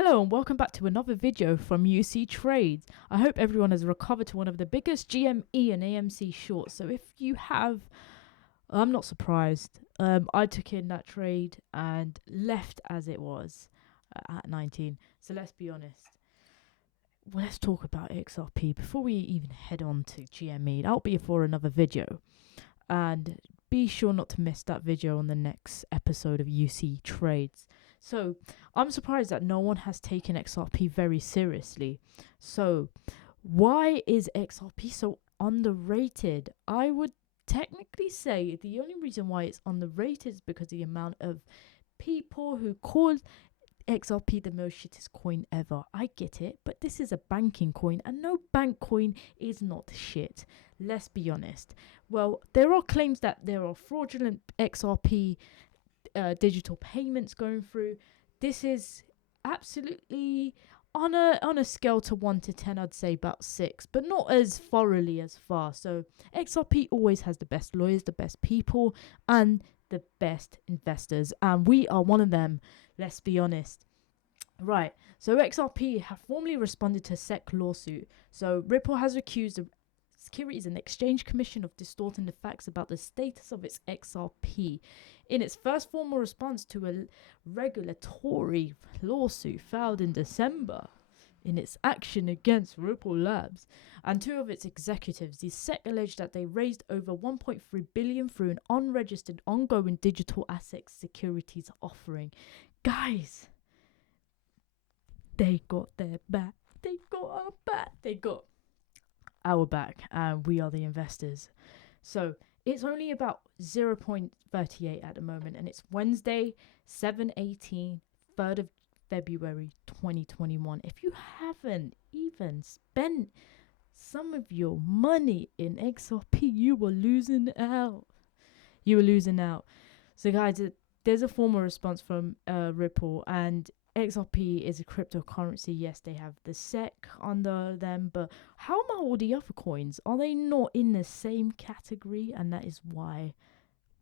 Hello and welcome back to another video from yousitrades. I hope everyone has recovered to one of the biggest GME and AMC shorts. So if you have, I'm not surprised. I took in that trade and left as it was at 19. So let's be honest. Well, let's talk about XRP before we even head on to GME. That'll be for another video. And be sure not to miss that video on the next episode of yousitrades. So I'm surprised that no one has taken XRP very seriously. So why is XRP so underrated? I would technically say the only reason why it's underrated is because the amount of people who call XRP the most shittest coin ever. I get it, but this is a banking coin and no bank coin is not shit. Let's be honest. Well, there are claims that there are fraudulent XRP digital payments going through. This is absolutely on a scale to 1 to 10, I'd say about 6, but not as thoroughly as far. So XRP always has the best lawyers, the best people, and the best investors, and we are one of them. Let's be honest. Right, so XRP have formally responded to a SEC lawsuit. So Ripple has accused the Securities and Exchange Commission of distorting the facts about the status of its XRP in its first formal response to a regulatory lawsuit filed in December. In its action against Ripple Labs and two of its executives, the SEC alleged that they raised over $1.3 billion through an unregistered ongoing digital asset securities offering. Guys, they got their back. They got our back. They got our back, and we are the investors. So it's only about 0.38 at the moment, and it's Wednesday, 7/18, 3rd of February 2021. If you haven't even spent some of your money in XRP, you were losing out. You were losing out. So guys, there's a formal response from Ripple, and XRP is a cryptocurrency. Yes, they have the SEC under them, but how about all the other coins? Are they not in the same category? And that is why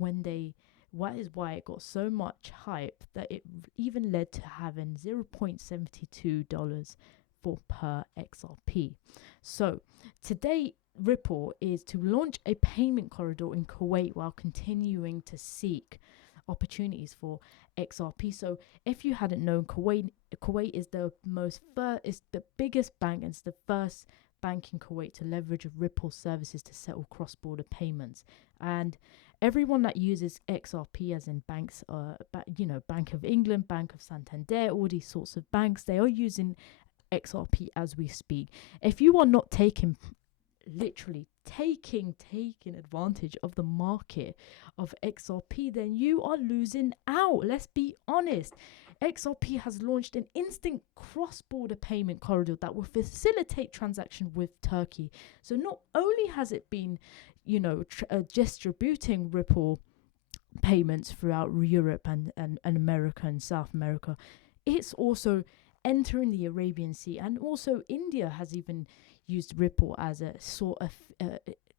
it got so much hype that it even led to having $0.72 for per XRP. So today, Ripple is to launch a payment corridor in Kuwait while continuing to seek opportunities for XRP. So if you hadn't known, Kuwait is the biggest bank, and it's the first bank in Kuwait to leverage Ripple services to settle cross-border payments. And everyone that uses XRP, as in banks, Bank of England, Bank of Santander, all these sorts of banks, they are using XRP as we speak. If you are not taking advantage of the market of XRP, then you are losing out. Let's be honest. XRP has launched an instant cross-border payment corridor that will facilitate transaction with Turkey. So not only has it been, distributing Ripple payments throughout Europe and America and South America, it's also entering the Arabian Sea, and also India has even used Ripple as a sort of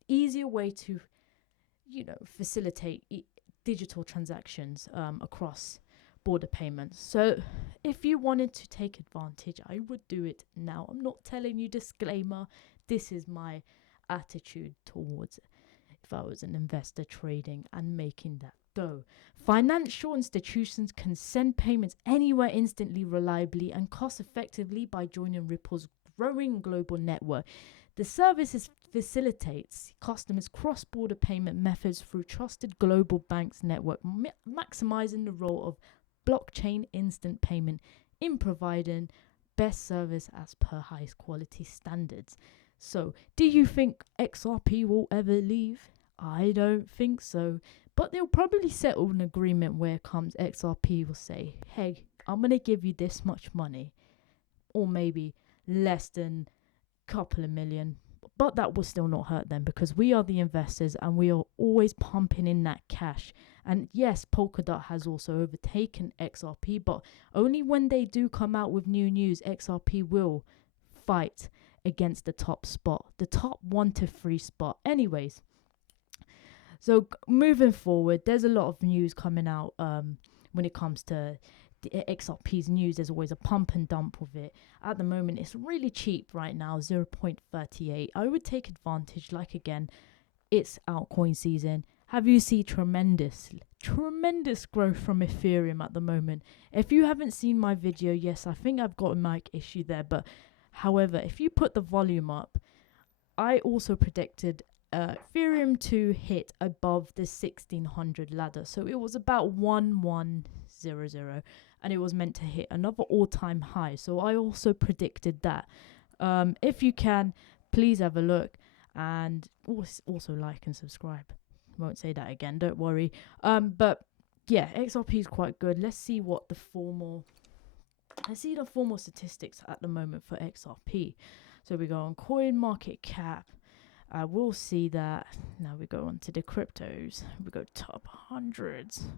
easier way to, facilitate digital transactions across border payments. So if you wanted to take advantage, I would do it now. I'm not telling you, disclaimer, this is my attitude towards if I was an investor trading and making that go. Financial institutions can send payments anywhere instantly, reliably, and cost effectively by joining Ripple's growing global network. The service facilitates customers' cross-border payment methods through trusted global banks network, maximizing the role of blockchain instant payment in providing best service as per highest quality standards. So, do you think XRP will ever leave? I don't think so. But they'll probably settle an agreement where comes XRP will say, hey, I'm going to give you this much money, or maybe less than a couple of million. But that will still not hurt them because we are the investors and we are always pumping in that cash. And yes, Polkadot has also overtaken XRP, but only when they do come out with new news, XRP will fight against the top 1 to 3 spot. Anyways. So moving forward, there's a lot of news coming out when it comes to XRP's news, there's always a pump and dump of it. At the moment, it's really cheap right now, 0.38. I would take advantage. Like again, it's altcoin season. Have you seen tremendous growth from Ethereum at the moment? If you haven't seen my video, yes, I think I've got a mic issue there, but however, if you put the volume up, I also predicted Ethereum to hit above the 1600 ladder. So it was about 1100, and it was meant to hit another all-time high. So I also predicted that. If you can, please have a look, and also like and subscribe. Won't say that again, don't worry. But yeah, XRP is quite good. Let's see the formal statistics at the moment for XRP. So we go on coin market cap. We'll see that. Now we go on to the cryptos. We go top hundreds.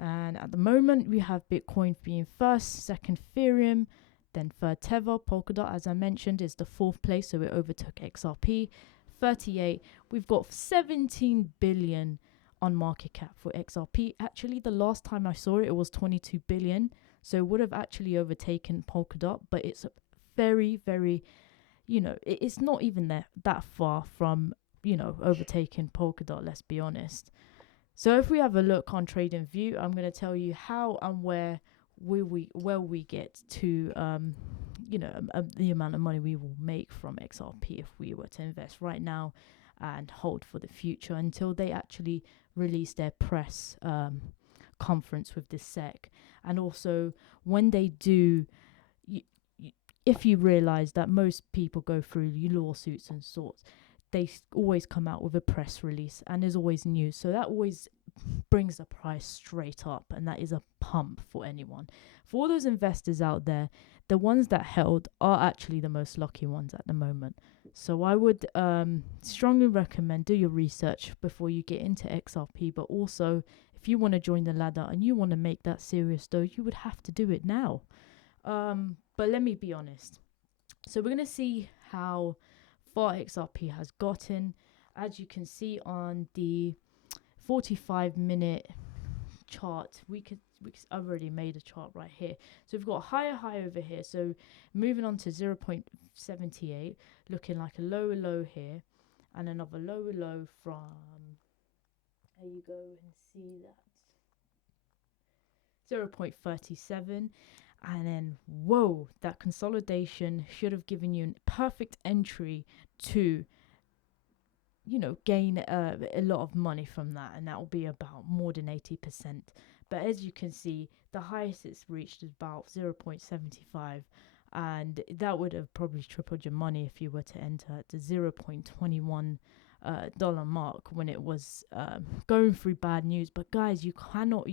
And at the moment, we have Bitcoin being first, second Ethereum, then third Tether. Polkadot, as I mentioned, is the fourth place, so it overtook XRP. 38. We've got 17 billion on market cap for XRP. Actually, the last time I saw it, it was 22 billion. So it would have actually overtaken Polkadot, but it's very, very, it's not even that far from, overtaking Polkadot, let's be honest. So if we have a look on TradingView, I'm going to tell you how and where we get to, the amount of money we will make from XRP if we were to invest right now and hold for the future until they actually release their press conference with the SEC. And also when they do, if you realize that most people go through lawsuits and sorts, they always come out with a press release and there's always news. So that always brings the price straight up, and that is a pump for anyone. For all those investors out there, the ones that held are actually the most lucky ones at the moment. So I would strongly recommend do your research before you get into XRP, but also if you want to join the ladder and you want to make that serious though, you would have to do it now. But let me be honest. So we're going to see how far XRP has gotten. As you can see on the 45-minute chart, I've already made a chart right here. So we've got a higher high over here. So moving on to 0.78, looking like a lower low here, and another lower low from, there you go and see that, 0.37. And then, whoa, that consolidation should have given you a perfect entry to, gain a lot of money from that. And that will be about more than 80%. But as you can see, the highest it's reached is about 0.75. And that would have probably tripled your money if you were to enter at the $0.21 dollar mark when it was going through bad news. But guys, you cannot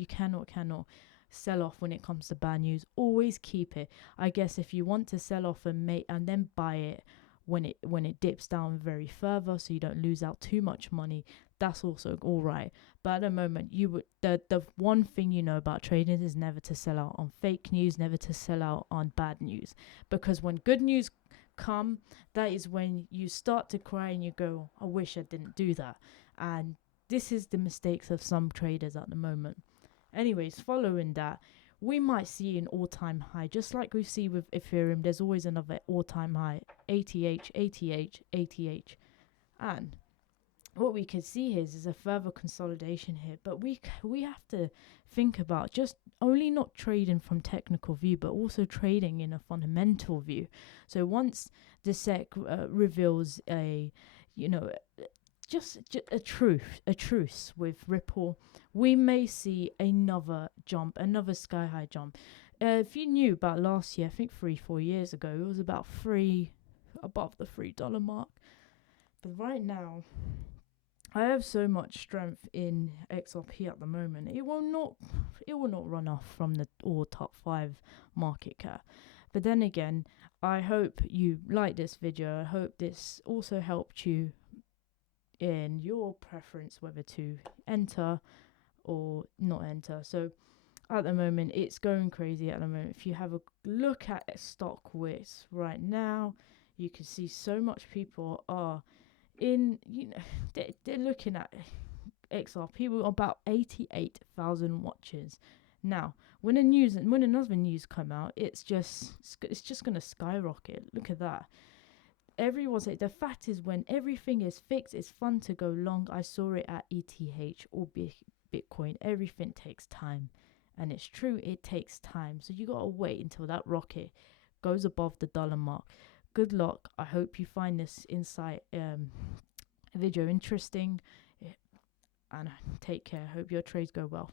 sell off when it comes to bad news. Always keep it. I guess if you want to sell off and then buy it when it dips down very further, so you don't lose out too much money, that's also all right. But at the moment, the one thing about trading is never to sell out on fake news, never to sell out on bad news, because when good news come, that is when you start to cry and you go, I wish I didn't do that. And this is the mistakes of some traders at the moment. Anyways, following that, we might see an all-time high, just like we see with Ethereum. There's always another all-time high, ATH, and what we could see here is a further consolidation here. But we have to think about just only not trading from technical view, but also trading in a fundamental view. So once the SEC reveals just a truce with Ripple, we may see another sky high jump. If you knew about last year, I think 3-4 years ago, it was about above the $3 mark. But right now, I have so much strength in XRP at the moment. It will not run off from the all top 5 market cap. But then again, I hope you like this video. I hope this also helped you in your preference whether to enter or not enter. So at the moment, it's going crazy at the moment. If you have a look at StockWits right now, you can see so much people are in, they're looking at XRP with about 88,000 watches. Now, when another news come out, it's just gonna skyrocket. Look at that. Everyone say the fact is when everything is fixed, it's fun to go long. I saw it at ETH or Bitcoin. Everything takes time, and it's true. It takes time, so you gotta wait until that rocket goes above the dollar mark. Good luck. I hope you find this insight video interesting, and take care. Hope your trades go well.